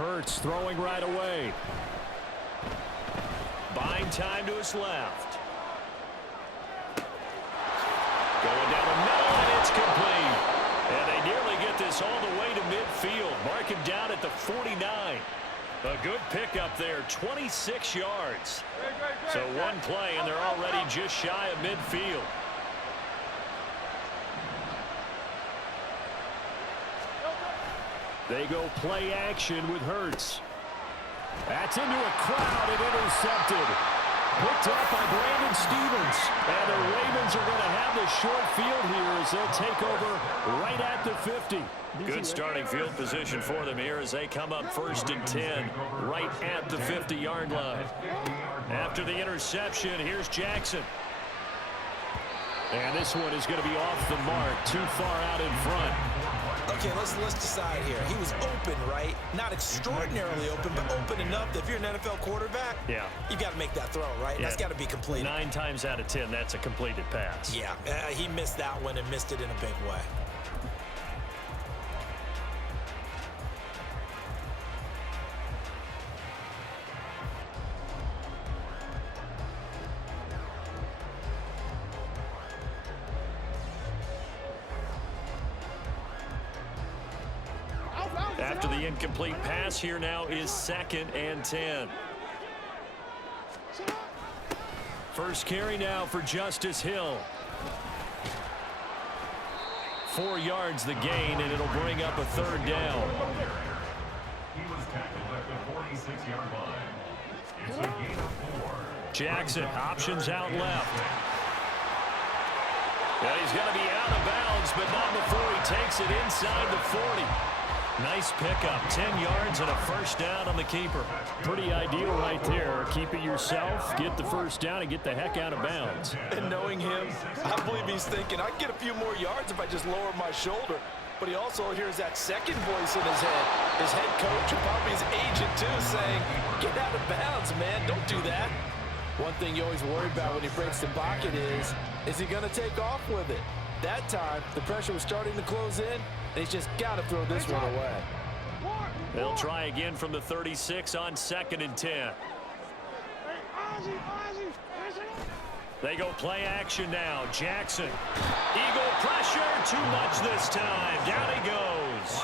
Hurts throwing right away. Buying time to his left. Going down the middle, and it's complete. And they nearly get this all the way to midfield. Mark him down at the 49. A good pickup there, 26 yards. So one play, and they're already just shy of midfield. They go play action with Hurts. That's into a crowd and intercepted. Picked up by Brandon Stephens. And the Ravens are going to have the short field here as they'll take over right at the 50. Good starting field position for them here as they come up 1st and 10 right at the 50-yard line. After the interception, here's Jackson. And this one is going to be off the mark, too far out in front. Okay, let's decide here. He was open, right? Not extraordinarily open, but open enough that if you're an NFL quarterback, you've got to make that throw, right? Yeah. That's got to be completed. 9 times out of 10, that's a completed pass. Yeah, he missed that one and missed it in a big way. After the incomplete pass, here now is 2nd and 10. First carry now for Justice Hill. 4 yards the gain, and it'll bring up a 3rd down. He was tackled at the 46-yard line. It's a gain of 4. Jackson, options out left. Yeah, he's going to be out of bounds, but not before he takes it inside the 40. Nice pickup, 10 yards and a 1st down on the keeper. Pretty ideal right there. Keep it yourself, get the 1st down, and get the heck out of bounds. And knowing him, I believe he's thinking, I can get a few more yards if I just lower my shoulder. But he also hears that second voice in his head. His head coach and probably his agent, too, saying, get out of bounds, man. Don't do that. One thing you always worry about when he breaks the pocket is he going to take off with it? That time, the pressure was starting to close in, and he's just got to throw this one away. They'll try again from the 36 on 2nd and 10. They go play action now. Jackson. Eagle pressure. Too much this time. Down he goes.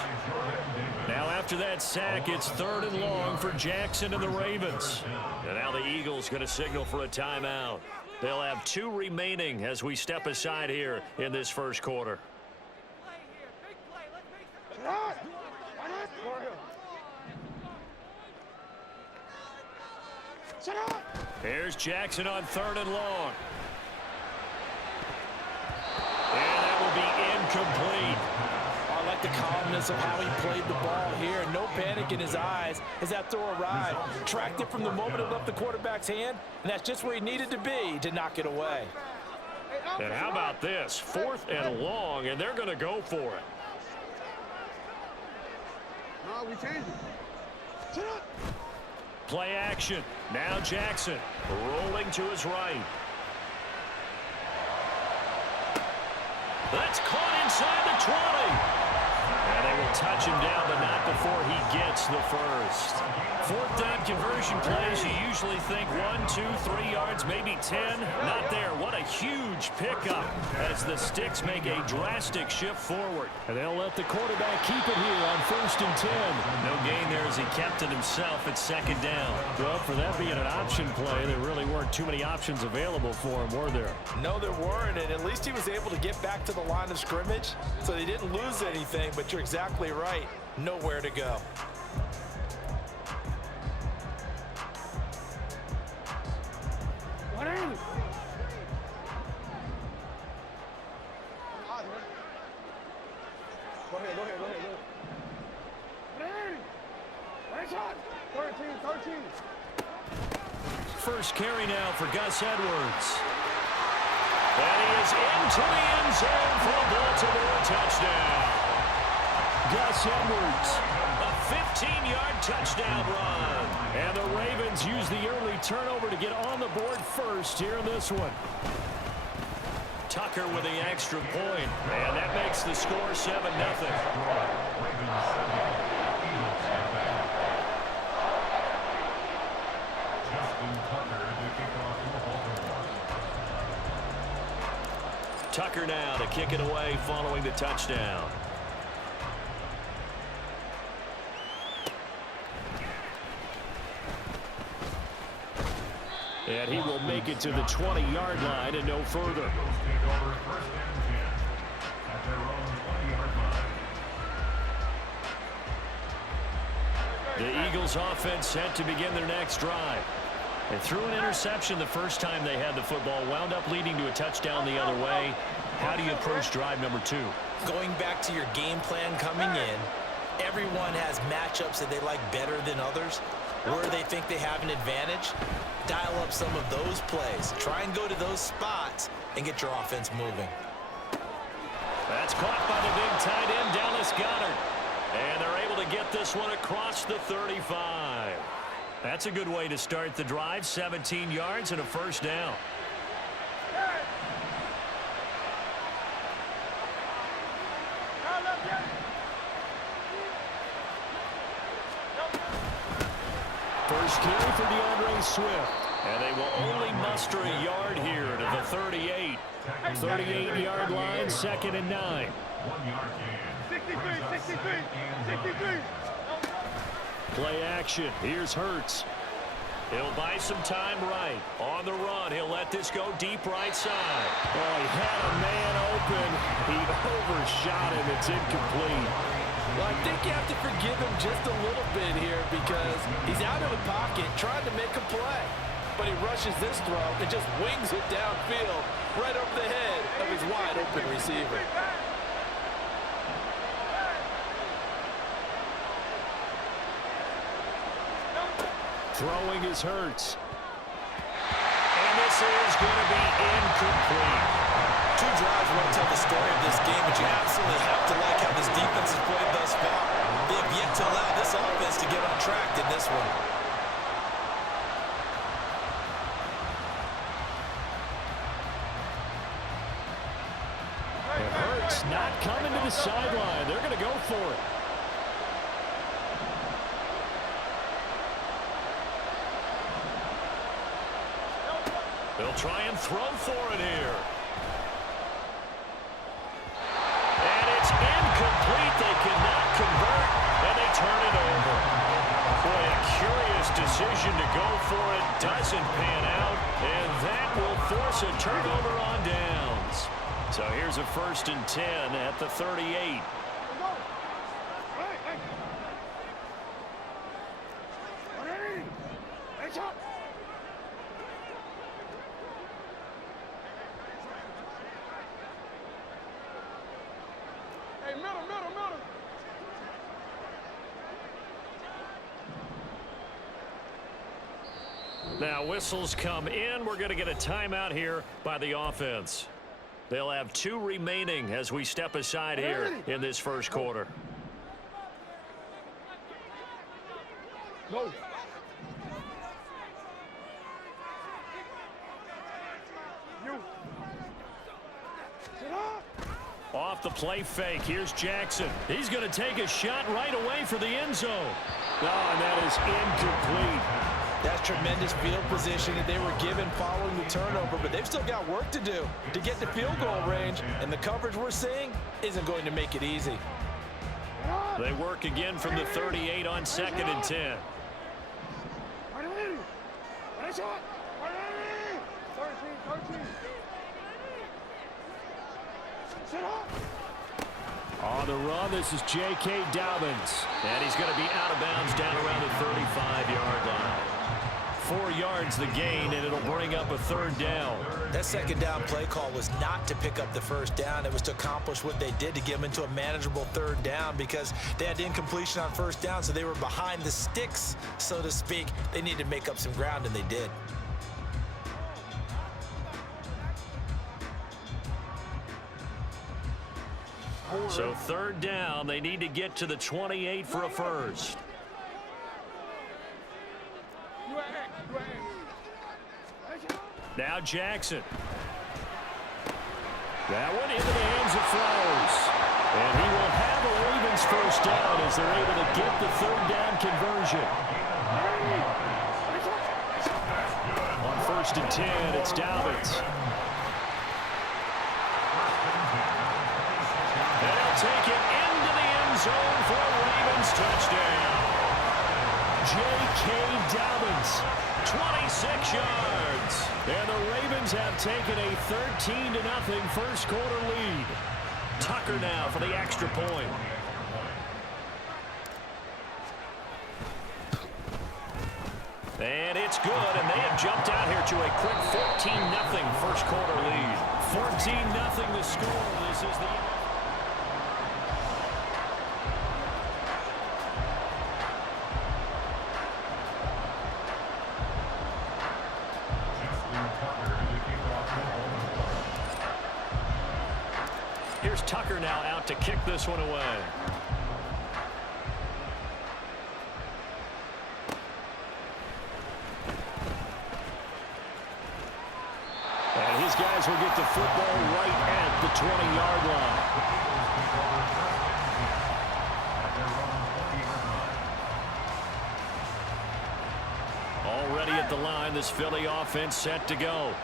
Now after that sack, it's 3rd and long for Jackson and the Ravens. And now the Eagles going to signal for a timeout. They'll have 2 remaining as we step aside here in this 1st quarter. Here's Jackson on 3rd and long. And that will be incomplete. I like the calmness of how he played the ball here. No panic in his eyes as that throw arrived. Tracked it from the moment it left the quarterback's hand, and that's just where he needed to be to knock it away. And how about this? 4th and long, and they're going to go for it. No, we changed it. Play action. Now Jackson rolling to his right. That's caught inside the 20. And they will touch him down, but not before he gets the 1st. 4th down conversion plays, you usually think 1, 2, 3 yards, maybe 10. Not there. What a huge pickup as the Sticks make a drastic shift forward. And they'll let the quarterback keep it here on 1st and 10. No gain there as he kept it himself at 2nd down. Well, for that being an option play, there really weren't too many options available for him, were there? No, there weren't, and at least he was able to get back to the line of scrimmage, so they didn't lose anything, but you're exactly right. Nowhere to go. Go ahead. 13. First carry now for Gus Edwards. And he is into the end zone for a Baltimore touchdown. Gus Edwards, a 15-yard touchdown run. And the Ravens use the early turnover to get on the board first here in this one. Tucker with the extra point, and that makes the score 7-0. Tucker now to kick it away following the touchdown. And he will make it to the 20-yard line and no further. The Eagles offense set to begin their next drive. They threw an interception the first time they had the football, wound up leading to a touchdown the other way. How do you approach drive number 2? Going back to your game plan coming in, everyone has matchups that they like better than others. Where they think they have an advantage, dial up some of those plays. Try and go to those spots and get your offense moving. That's caught by the big tight end, Dallas Goedert. And they're able to get this one across the 35. That's a good way to start the drive. 17 yards and a first down. First carry for DeAndre Swift. And they will only muster a yard here to the 38. 38-yard line, 2nd and 9. 63. Play action. Here's Hurts. He'll buy some time right. On the run, he'll let this go deep right side. Oh, he had a man open. He overshot him. It's incomplete. Well, I think you have to forgive him just a little bit here because he's out of the pocket trying to make a play. But he rushes this throw and just wings it downfield right over the head of his wide-open receiver. Throwing is Hurts. And this is going to be incomplete. 2 drives want to tell the story of this game, but you absolutely have to like how this defense has played thus far. They have yet to allow this offense to get on track in this one. And Hurts not coming to the sideline. They're going to go for it. They'll try and throw for it here. And it's incomplete. They cannot convert, and they turn it over. Boy, a curious decision to go for it. Doesn't pan out, and that will force a turnover on downs. So here's a 1st and 10 at the 38. Middle. Now whistles come in. We're going to get a timeout here by the offense. They'll have 2 remaining as we step aside here in this first quarter. Go. Off the play fake, here's Jackson. He's going to take a shot right away for the end zone. Oh, and that is incomplete. That's tremendous field position that they were given following the turnover, but they've still got work to do to get to field goal range, and the coverage we're seeing isn't going to make it easy. They work again from the 38 on 2nd and 10. 13. On the run, this is J.K. Dobbins. And he's going to be out of bounds down around the 35-yard line. 4 yards the gain, and it'll bring up a 3rd down. That 2nd down play call was not to pick up the 1st down. It was to accomplish what they did to get them into a manageable 3rd down because they had incompletion on 1st down, so they were behind the sticks, so to speak. They needed to make up some ground, and they did. So 3rd down, they need to get to the 28 for a first. Now Jackson. That one into the hands of Flowers. And he will have a Ravens first down as they're able to get the 3rd down conversion. On 1st and 10, it's Dobbins. And he'll take it into the end zone for a Ravens touchdown. J.K. Dobbins, 26 yards. And the Ravens have taken a 13-0 first quarter lead. Tucker now for the extra point. And it's good, and they have jumped out here to a quick 14-0 first quarter lead. 14-0 the score. This is the... Here's Tucker now out to kick this one away. And his guys will get the football right at the 20-yard line. Already at the line, this Philly offense set to go.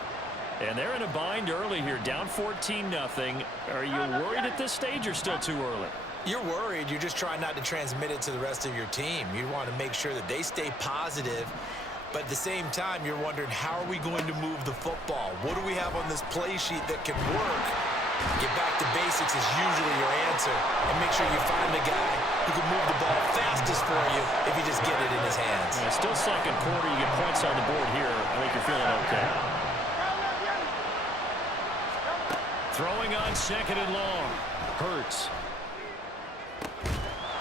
And they're in a bind early here, down 14-0. Are you worried at this stage or still too early? You're worried. You're just trying not to transmit it to the rest of your team. You want to make sure that they stay positive. But at the same time, you're wondering, how are we going to move the football? What do we have on this play sheet that can work? Get back to basics is usually your answer. And make sure you find the guy who can move the ball fastest for you if you just get it in his hands. Yeah, still second quarter. You get points on the board here. I think you're feeling okay. Throwing on second and long. Hurts.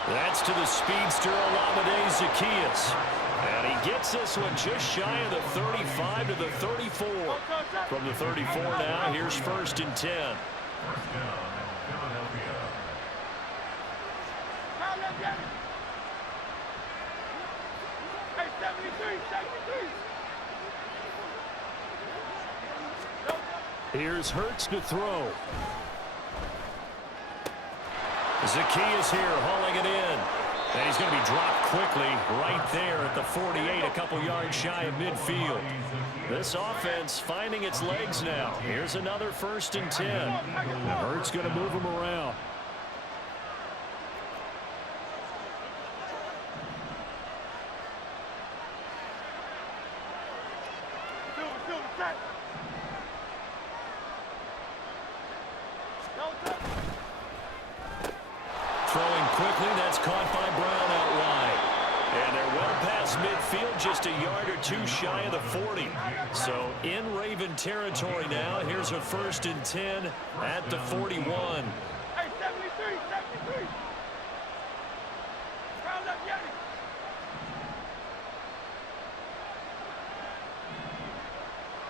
That's to the speedster Olamide Zaccheaus. And he gets this one just shy of the 35 to the 34. From the 34 now, here's 1st and 10. First down, Philadelphia. Hey, 73, 73. Here's Hurts to throw. Zaccheaus here hauling it in. And he's going to be dropped quickly right there at the 48, a couple yards shy of midfield. This offense finding its legs now. Here's another 1st and 10. And Hurts going to move him around. Throwing quickly, that's caught by Brown out wide. And they're well past midfield, just a yard or two shy of the 40. So in Raven territory now, here's a 1st and 10 at the 41. Hey, 73, 73. Round up, Yeti.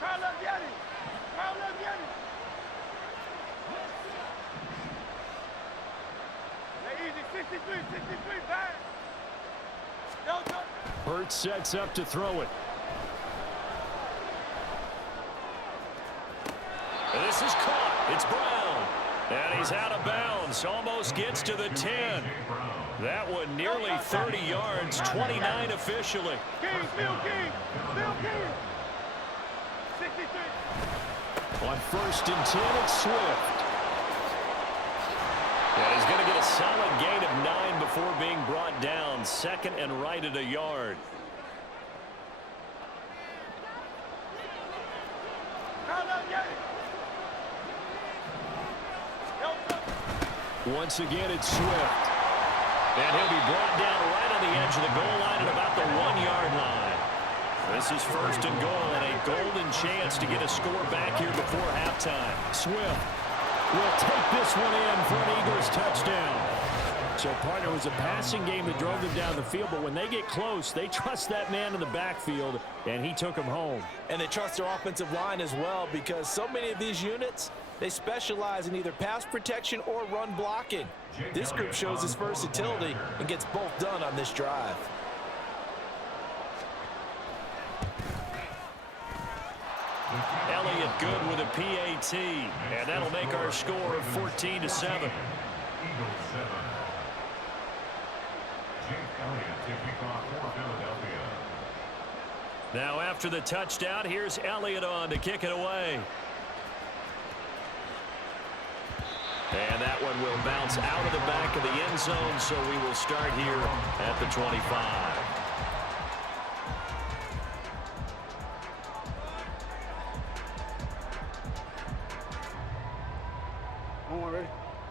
Round up, Yeti. Round up, Yeti. Easy, 63, 63, bang. Hurts sets up to throw it. And this is caught. It's Brown. And he's out of bounds. Almost gets to the 10. That one nearly 30 yards, 29 officially. King, Bill King, Bill King. 63. On 1st and 10, it's Swift. And he's going to get a solid gain of 9 before being brought down. 2nd and right at a yard. Once again, it's Swift. And he'll be brought down right on the edge of the goal line at about the 1-yard line. This is 1st and goal and a golden chance to get a score back here before halftime. Swift will take this one in for an Eagles touchdown. So, partner, it was a passing game that drove them down the field, but when they get close, they trust that man in the backfield, and he took him home. And they trust their offensive line as well, because so many of these units, they specialize in either pass protection or run blocking. This group shows its versatility and gets both done on this drive. Elliott good with a PAT, and that'll make our score of 14-7. Eagles 7. Jake Elliott taking off for Philadelphia. Now after the touchdown, here's Elliott on to kick it away. And that one will bounce out of the back of the end zone, so we will start here at the 25.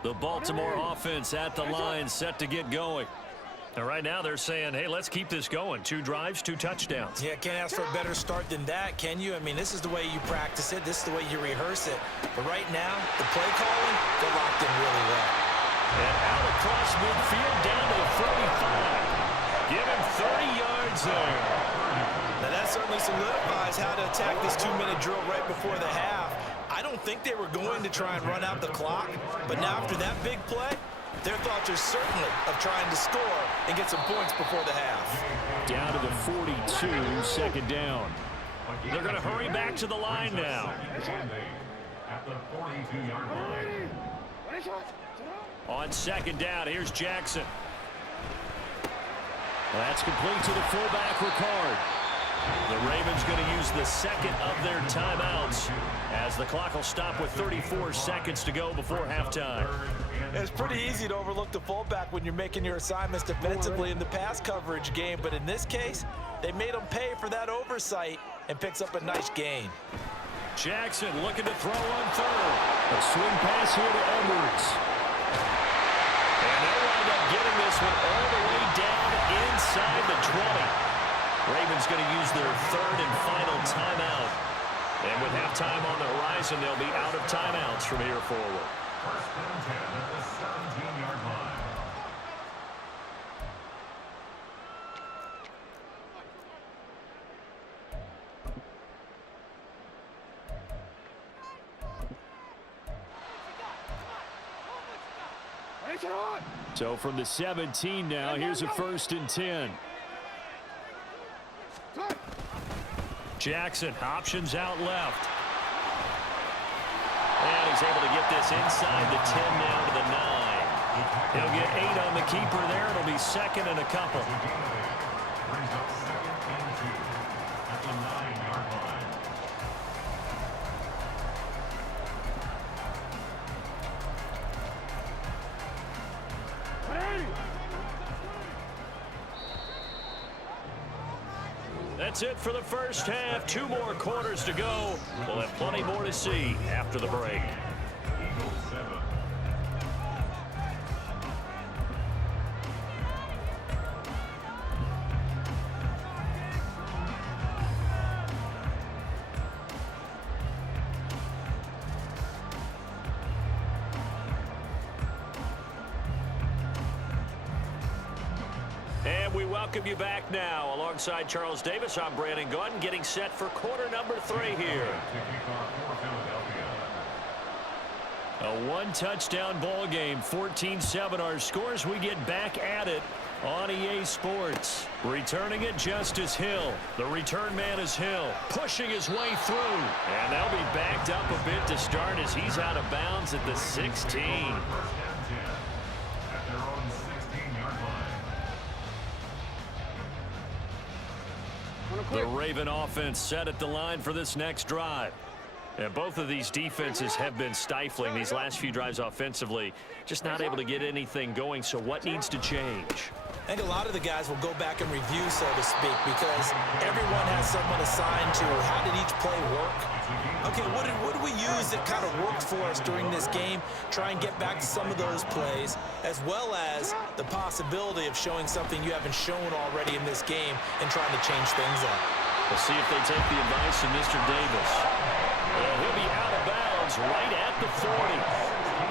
The Baltimore offense at the line, set to get going. And right now they're saying, hey, let's keep this going. 2 drives, 2 touchdowns. Yeah, can't ask for a better start than that, can you? I mean, this is the way you practice it. This is the way you rehearse it. But right now, the play calling, they're locked in really well. And out across midfield, down to the 45. Give him 30 yards there. Now, that certainly solidifies how to attack this 2-minute drill right before the half. I don't think they were going to try and run out the clock, but now after that big play, their thoughts are certainly of trying to score and get some points before the half. Down to the 42, second down. They're going to hurry back to the line now. At the 42-yard line. On second down, here's Jackson. That's complete to the fullback, Ricard. The Ravens going to use the second of their timeouts as the clock will stop with 34 seconds to go before halftime. It's pretty easy to overlook the fullback when you're making your assignments defensively in the pass coverage game, but in this case, they made him pay for that oversight and picks up a nice gain. Jackson looking to throw on third. A swing pass here to Edwards. And they'll wind up getting this one all the way down inside the 20. Ravens going to use their third and final timeout. And with halftime on the horizon, they'll be out of timeouts from here forward. First and 10 at the 17-yard line. So from the 17 now, here's a first and 10. Jackson options out left. And he's able to get this inside the 10 now to the 9. He'll get 8 on the keeper there. It'll be second and a couple. Brings up second and 2 at the 9-yard line. That's it for the first half. 2 more quarters to go. We'll have plenty more to see after the break. Eagles 7. And we welcome you back now. Alongside Charles Davis, I'm Brandon Gaudin, getting set for quarter number 3 here. To kick off for Philadelphia. A 1-touchdown ball game, 14-7 our scores. We get back at it on EA Sports. Returning it, Justice Hill. The return man is Hill, pushing his way through. And they'll be backed up a bit to start as he's out of bounds at the 16. First and 10 at their own 16-yard line. The Raven offense set at the line for this next drive. And both of these defenses have been stifling these last few drives offensively. Just not able to get anything going, so what needs to change? I think a lot of the guys will go back and review, so to speak, because everyone has someone assigned to how did each play work. Okay, what did we use that kind of worked for us during this game? Try and get back to some of those plays, as well as the possibility of showing something you haven't shown already in this game and trying to change things up. We'll see if they take the advice of Mr. Davis. Well, he'll be out of bounds right at the 40.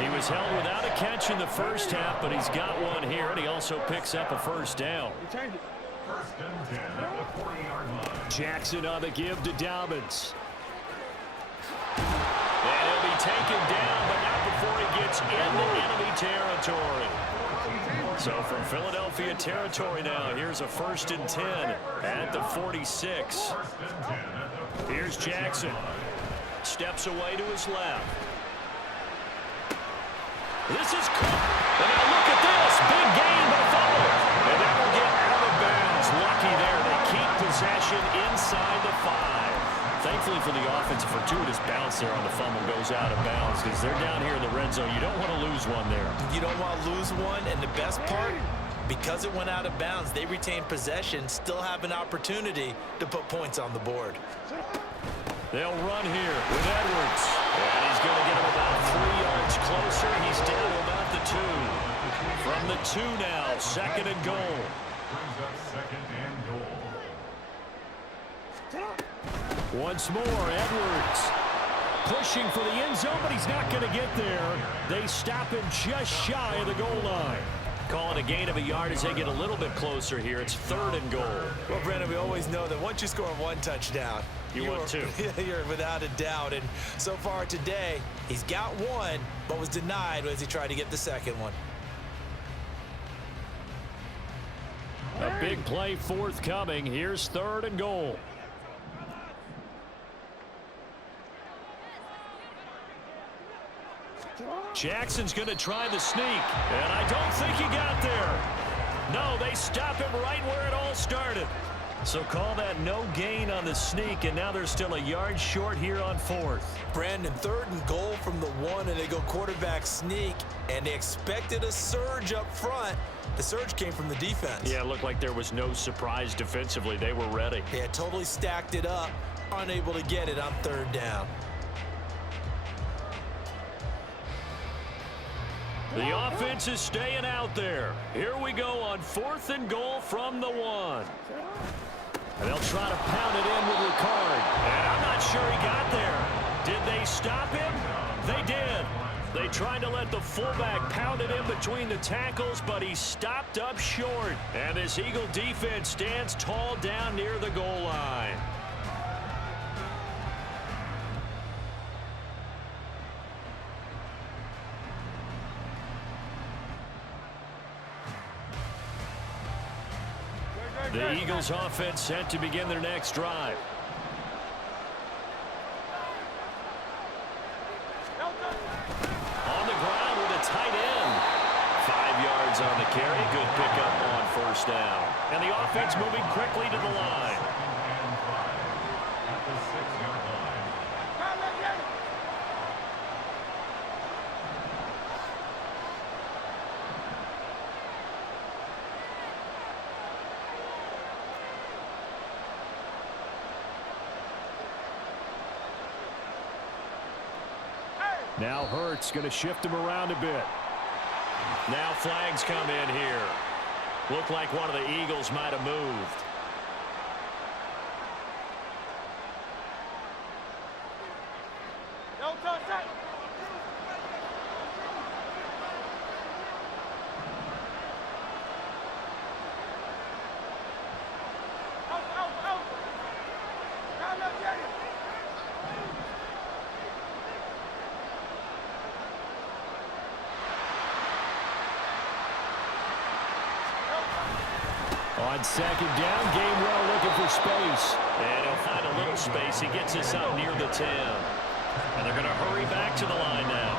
He was held without a catch in the first half, but he's got one here, and he also picks up a first down. First and 10 at the 40-yard line. Jackson on the give to Dobbins. And he'll be taken down, but not before he gets into enemy territory. So from Philadelphia territory now, here's a first and 10 at the 46. Here's Jackson. Steps away to his left. This is Cook. And now look at this. Big gain, but a fumble. And that will get out of bounds. Lucky there. They keep possession inside the 5. thankfully for the offense, a fortuitous bounce there on the fumble goes out of bounds because they're down here in the red zone. You don't want to lose one there. You don't want to lose one, and the best part, because it went out of bounds, they retain possession, still have an opportunity to put points on the board. They'll run here with Edwards. And he's going to get him about 3 yards closer. He's down to about the 2. From the 2 now, 2nd and goal. Brings up 2nd and goal. Once more, Edwards pushing for the end zone, but he's not going to get there. They stop him just shy of the goal line. Calling a gain of a yard as they get a little bit closer here. It's 3rd and goal. Well, Brandon, we always know that once you score 1 touchdown, you want 2. You're without a doubt. And so far today, he's got 1, but was denied as he tried to get the 2nd one. A big play forthcoming. Here's 3rd and goal. Jackson's going to try the sneak, and I don't think he got there. No, they stop him right where it all started. So call that no gain on the sneak, and now they're still a yard short here on 4th. Brandon, 3rd and goal from the 1, and they go quarterback sneak, and they expected a surge up front. The surge came from the defense. Yeah, it looked like there was no surprise defensively. They were ready. They had totally stacked it up, unable to get it on 3rd down. The offense is staying out there. Here we go on 4th and goal from the 1. And they'll try to pound it in with Ricard. And I'm not sure he got there. Did they stop him? They did. They tried to let the fullback pound it in between the tackles, but he stopped up short. And this Eagle defense stands tall down near the goal line. The Eagles offense set to begin their next drive. On the ground with a tight end. 5 yards on the carry. Good pickup on 1st down. And the offense moving quickly to the line. At the 6-yard line. Now Hurts going to shift him around a bit. Now flags come in here. Looked like one of the Eagles might have moved. On 2nd down, Gainwell looking for space. And he'll find a little space. He gets us up near the 10. And they're going to hurry back to the line now.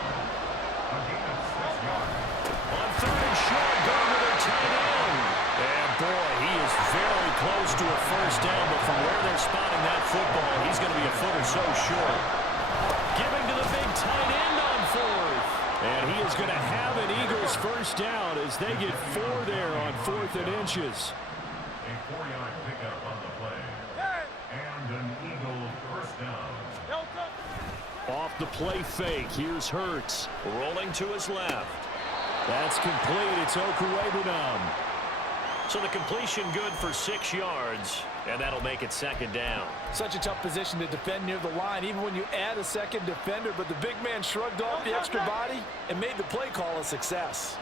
On 3rd and short, going with their tight end. And boy, he is very close to a 1st down, but from where they're spotting that football, he's going to be a foot or so short. Giving to the big tight end on 4th. And he is going to have an Eagles 1st down as they get 4 there on 4th and inches. A 4-yard pickup on the play. And an Eagle 1st down. Off the play fake, here's Hurts. Rolling to his left. That's complete, it's Okuwebunam. So the completion good for 6 yards, and that'll make it 2nd down. Such a tough position to defend near the line, even when you add a 2nd defender, but the big man shrugged off the extra body and made the play call a success.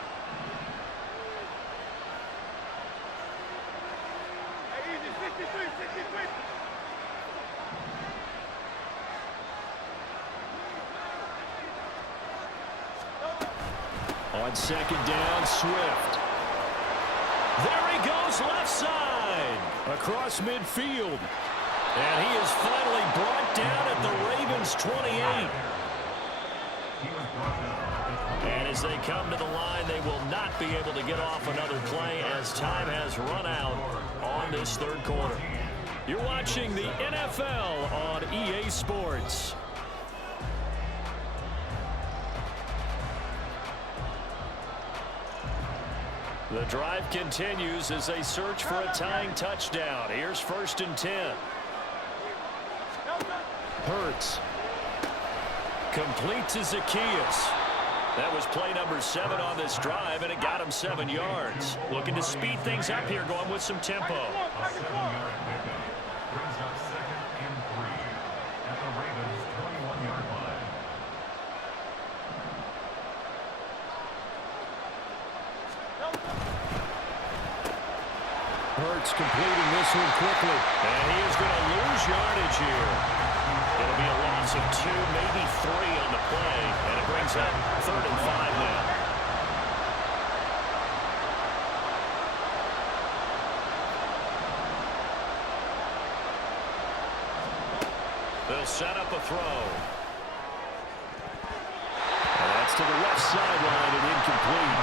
On 2nd down, Swift. There he goes left side. Across midfield. And he is finally brought down at the Ravens 28. And as they come to the line, they will not be able to get off another play as time has run out on this 3rd quarter. You're watching the NFL on EA Sports. The drive continues as they search for a tying touchdown. Here's 1st and 10. Hurts. Complete to Zacchaeus. That was play number 7 on this drive, and it got him 7 yards. Looking to speed things up here, going with some tempo. A 7-yard pickup brings up 2nd and 3 at the Ravens' 21-yard line. Hurts completing this one quickly. And he is going to lose yardage here. It'll be a loss of 2, maybe 3 on the play. And it brings up 3rd and 5 now. They'll set up a throw. And that's to the left sideline and incomplete.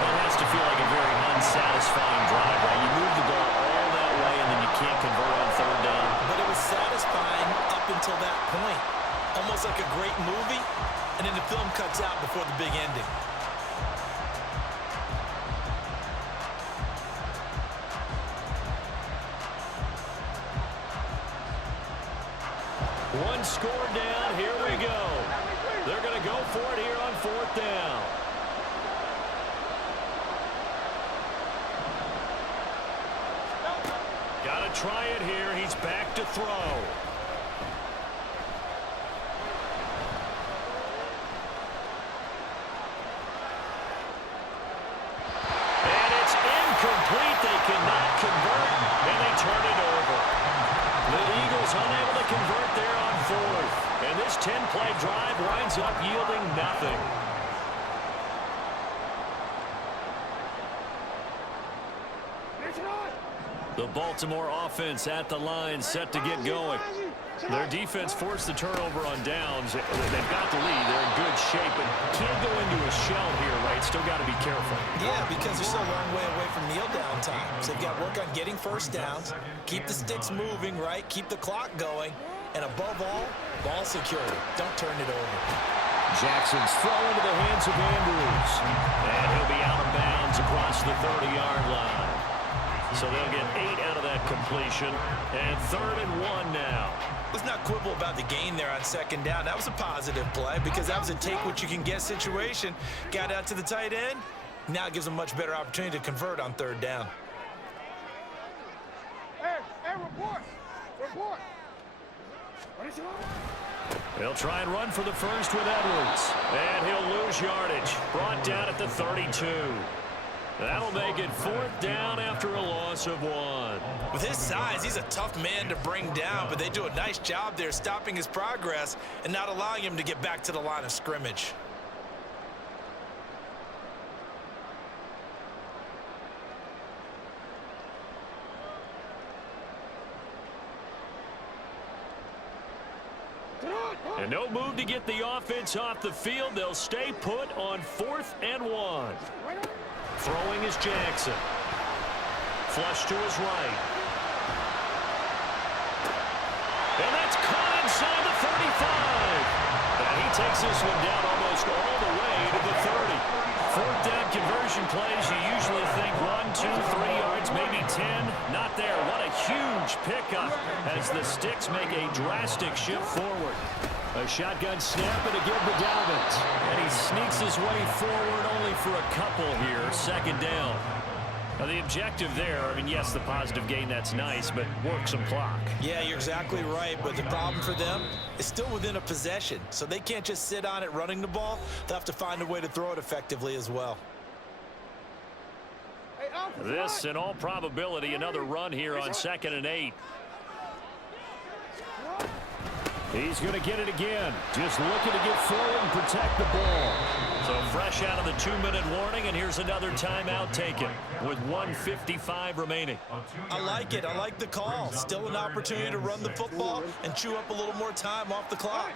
That has to feel like a very unsatisfying drive, right? You move the ball all that way and then you can't convert on 3rd down. But it was satisfying up until that point. Almost like a great movie, and then the film cuts out before the big ending. One score down. Here we go. They're going to go for it here on 4th down. Got to try it here. He's back to throw. And it's incomplete. They cannot convert, and they turn it over. The Eagles unable to convert there on 4th. And this 10-play drive winds up yielding nothing. The Baltimore offense at the line, set to get going. Their defense forced the turnover on downs. They've got the lead. They're in good shape, but can't go into a shell here, right? Still got to be careful. Yeah, because they're still a long way away from kneel down time. So they've got to work on getting 1st downs, keep the sticks moving, right? Keep the clock going. And above all, ball security. Don't turn it over. Jackson's throw into the hands of Andrews. And he'll be out of bounds across the 30-yard line. So they'll get 8 out of that completion. And 3rd and 1 now. Let's not quibble about the gain there on 2nd down. That was a positive play because that was a take-what-you-can-get situation. Got out to the tight end. Now it gives them a much better opportunity to convert on 3rd down. Hey, report. Report. They'll try and run for the first with Edwards. And he'll lose yardage. Brought down at the 32. That'll make it 4th down after a loss of 1. With his size, he's a tough man to bring down, but they do a nice job there stopping his progress and not allowing him to get back to the line of scrimmage. And no move to get the offense off the field. They'll stay put on 4th and 1. Throwing is Jackson. Flush to his right. And that's caught inside the 35. And he takes this one down almost all the way to the 30. 4th down conversion plays, you usually think 1, 2, 3 yards, maybe 10. Not there. What a huge pickup as the Sticks make a drastic shift forward. A shotgun snap and a give to Dobbins. And he sneaks his way forward only for a couple here. 2nd down. Now the objective there, I mean, yes, the positive gain, that's nice, but work some clock. Yeah, you're exactly right, but the problem for them is still within a possession. So they can't just sit on it running the ball. They'll have to find a way to throw it effectively as well. This, in all probability, another run here on 2nd and 8. He's going to get it again. Just looking to get forward and protect the ball. So fresh out of the 2-minute warning, and here's another timeout taken with 1:55 remaining. I like it. I like the call. Still an opportunity to run the football and chew up a little more time off the clock.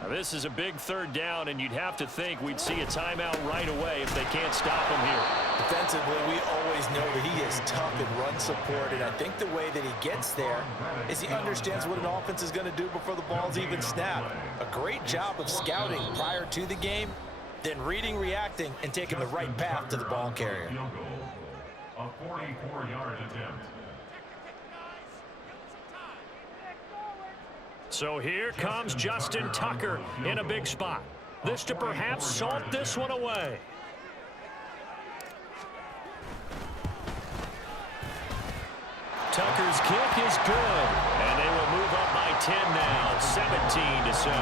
Now, this is a big third down, and you'd have to think we'd see a timeout right away if they can't stop him here. Defensively, we always know that he is tough in run support, and I think the way that he gets there is he understands what an offense is going to do before the ball's even snapped. A great job of scouting prior to the game, then reading, reacting, and taking the right path to the ball carrier. Field goal. A 44-yard attempt. So here comes Justin Tucker in a big spot. This to perhaps salt this one away. Tucker's kick is good, and they will move up by 10 now, 17-7.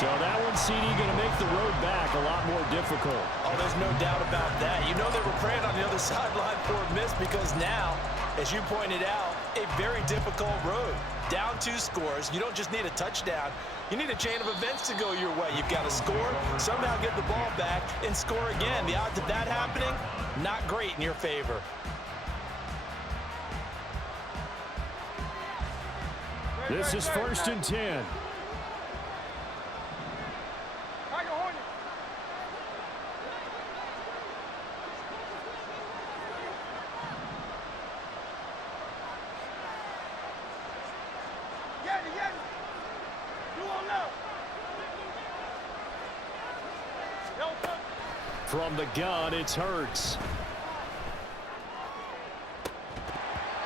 So that one, CD, going to make the road back a lot more difficult. Oh, there's no doubt about that. You know they were praying on the other sideline for a miss because now, as you pointed out, a very difficult road. Down 2 scores. You don't just need a touchdown. You need a chain of events to go your way. You've got to score, somehow get the ball back, and score again. The odds of that happening, not great in your favor. This is 1st and 10. Tiger Hornet. Yeti. Blue on left. Delta. From the gun, it's Hurts.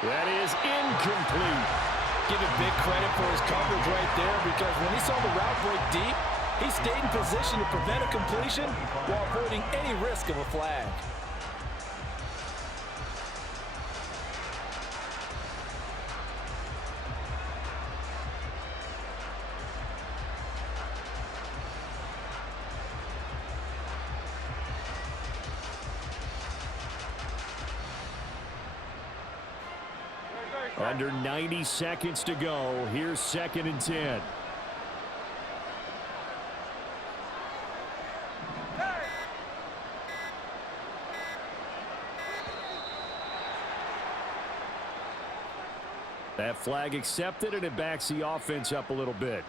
That is incomplete. Give him big credit for his coverage right there because when he saw the route break deep, he stayed in position to prevent a completion while avoiding any risk of a flag. Under 90 seconds to go. Here's 2nd and 10. That flag accepted, and it backs the offense up a little bit.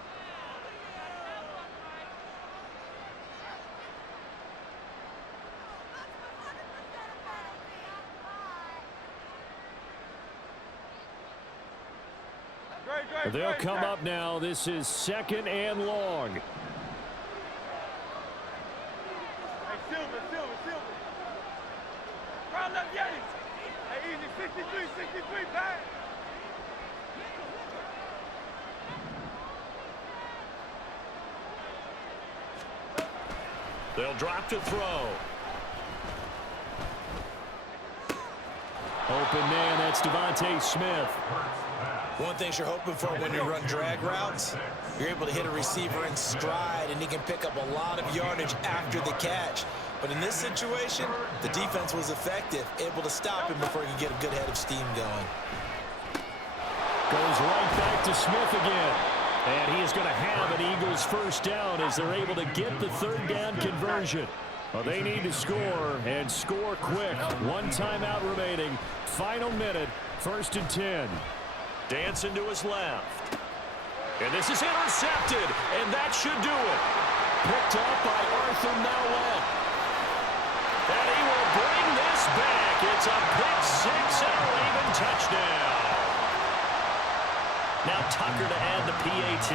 They'll come up now. This is 2nd and long. Hey, Silver. Crowd left Yeti. Hey, easy. 63, back. They'll drop to throw. Open man, that's Devontae Smith. One thing you're hoping for when you run drag routes, you're able to hit a receiver in stride, and he can pick up a lot of yardage after the catch. But in this situation, the defense was effective, able to stop him before he could get a good head of steam going. Goes right back to Smith again. And he is going to have an Eagles first down as they're able to get the 3rd down conversion. Well, they need to score, and score quick. 1 timeout remaining. Final minute, 1st and 10. Dancing to his left. And this is intercepted, and that should do it. Picked up by Arthur Maulet. And he will bring this back. It's a pick 6 and a Raven touchdown. Now Tucker to add the PAT.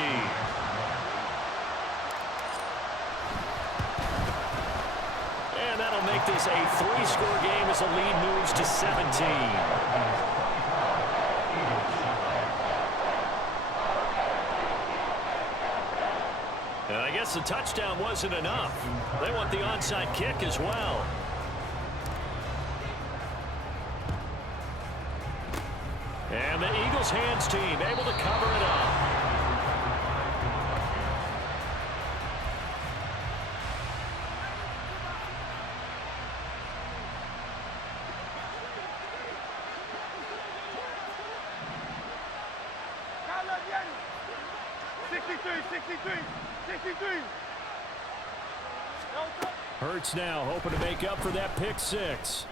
And that'll make this a 3-score game as the lead moves to 17. And I guess the touchdown wasn't enough. They want the onside kick as well. And the Eagles hands team able to cover it up. Crowd left Yeti. 63. Delta. Hurts now hoping to make up for that pick 6.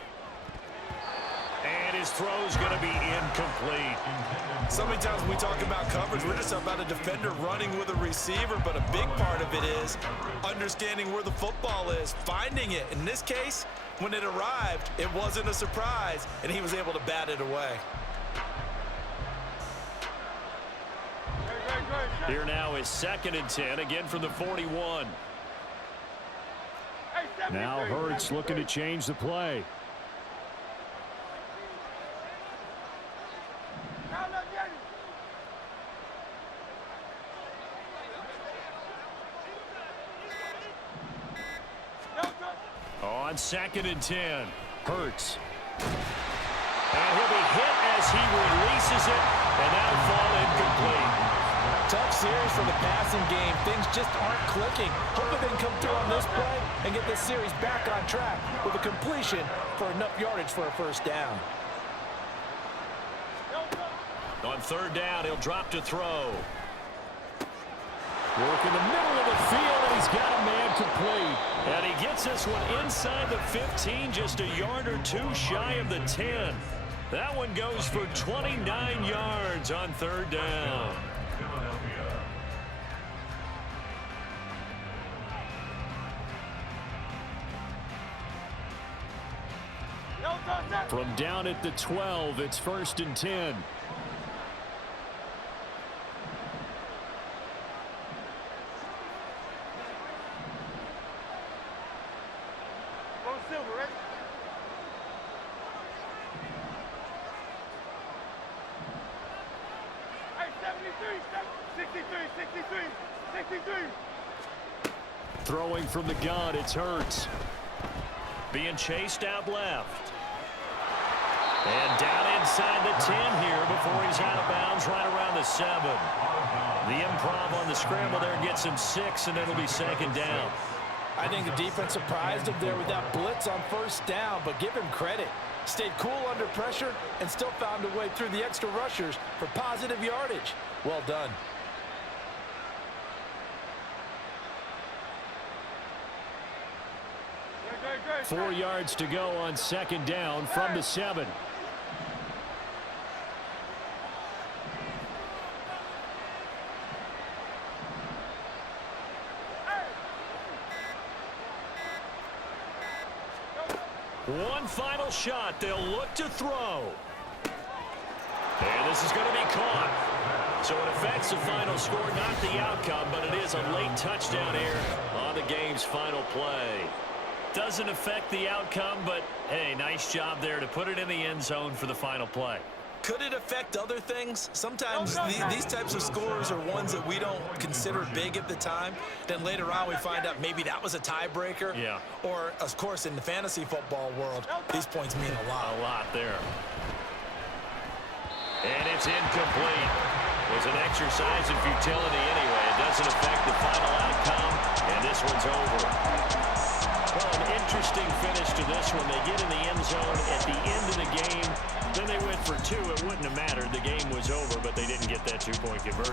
And his throw's going to be incomplete. So many times when we talk about coverage, we're just about a defender running with a receiver, but a big part of it is understanding where the football is, finding it. In this case, when it arrived, it wasn't a surprise, and he was able to bat it away. Here now is 2nd and 10, again from the 41. Now Hurts looking to change the play. On 2nd and 10, Hurts. And he'll be hit as he releases it, and that'll fall incomplete. Tough series for the passing game. Things just aren't clicking. Hoping they can come through on this play and get this series back on track with a completion for enough yardage for a first down. On 3rd down, he'll drop to throw. Work in the middle of the field, and he's got a man complete. And he gets this one inside the 15, just a yard or two shy of the 10. That one goes for 29 yards on 3rd down. From down at the 12, it's 1st and 10. Silver, right? Hey, 63. Throwing from the gun, it's Hurts. Being chased out left. And down inside the 10 here before he's out of bounds right around the 7. The improv on the scramble there gets him 6, and it'll be 2nd down. I think the defense surprised him there with that blitz on 1st down, but give him credit. Stayed cool under pressure and still found a way through the extra rushers for positive yardage. Well done. Good. 4 yards to go on 2nd down from the 7. One final shot. They'll look to throw. And this is going to be caught. So it affects the final score, not the outcome, but it is a late touchdown here on the game's final play. Doesn't affect the outcome, but, hey, nice job there to put it in the end zone for the final play. Could it affect other things? Sometimes these types of scores are ones that we don't consider big at the time. Then later on we find out maybe that was a tiebreaker. Yeah. Or, of course, in the fantasy football world, these points mean a lot. A lot there. And it's incomplete. It was an exercise in futility anyway. It doesn't affect the final outcome, and this one's over. Well, an interesting finish to this one. They get in the end zone at the end of the game. Then they went for 2. It wouldn't have mattered. The game was over, but they didn't get that 2-point conversion.